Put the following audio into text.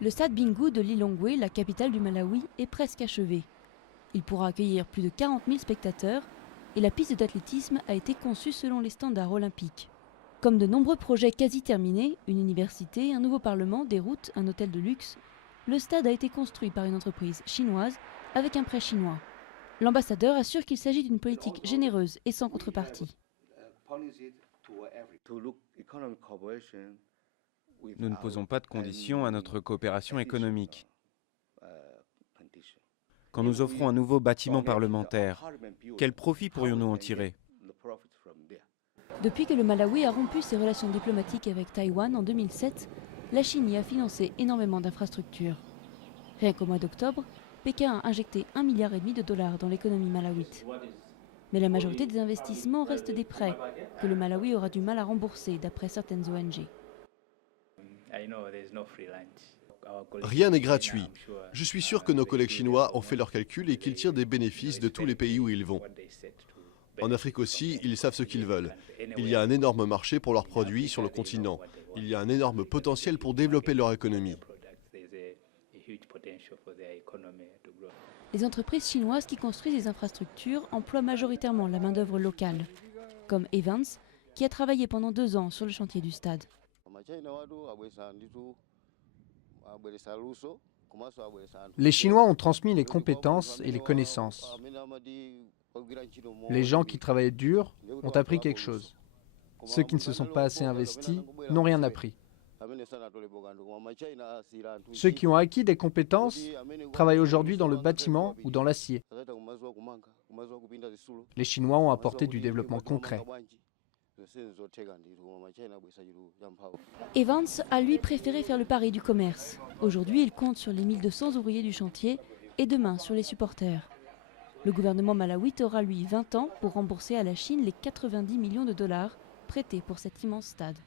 Le stade Bingu de Lilongwe, la capitale du Malawi, est presque achevé. Il pourra accueillir plus de 40 000 spectateurs et la piste d'athlétisme a été conçue selon les standards olympiques. Comme de nombreux projets quasi terminés, une université, un nouveau parlement, des routes, un hôtel de luxe, le stade a été construit par une entreprise chinoise avec un prêt chinois. L'ambassadeur assure qu'il s'agit d'une politique généreuse et sans contrepartie. Nous ne posons pas de conditions à notre coopération économique. Quand nous offrons un nouveau bâtiment parlementaire, quel profit pourrions-nous en tirer ? Depuis que le Malawi a rompu ses relations diplomatiques avec Taïwan en 2007, la Chine y a financé énormément d'infrastructures. Rien qu'au mois d'octobre, Pékin a injecté 1,5 milliard de dollars dans l'économie malawite. Mais la majorité des investissements restent des prêts que le Malawi aura du mal à rembourser d'après certaines ONG. Rien n'est gratuit. Je suis sûr que nos collègues chinois ont fait leurs calculs et qu'ils tirent des bénéfices de tous les pays où ils vont. En Afrique aussi, ils savent ce qu'ils veulent. Il y a un énorme marché pour leurs produits sur le continent. Il y a un énorme potentiel pour développer leur économie. Les entreprises chinoises qui construisent les infrastructures emploient majoritairement la main-d'œuvre locale, comme Evans, qui a travaillé pendant 2 ans sur le chantier du stade. Les Chinois ont transmis les compétences et les connaissances. Les gens qui travaillaient dur ont appris quelque chose. Ceux qui ne se sont pas assez investis n'ont rien appris. Ceux qui ont acquis des compétences travaillent aujourd'hui dans le bâtiment ou dans l'acier. Les Chinois ont apporté du développement concret. Evans a lui préféré faire le pari du commerce. Aujourd'hui, il compte sur les 1200 ouvriers du chantier et demain sur les supporters. Le gouvernement malawite aura lui 20 ans pour rembourser à la Chine les 90 millions de dollars prêtés pour cet immense stade.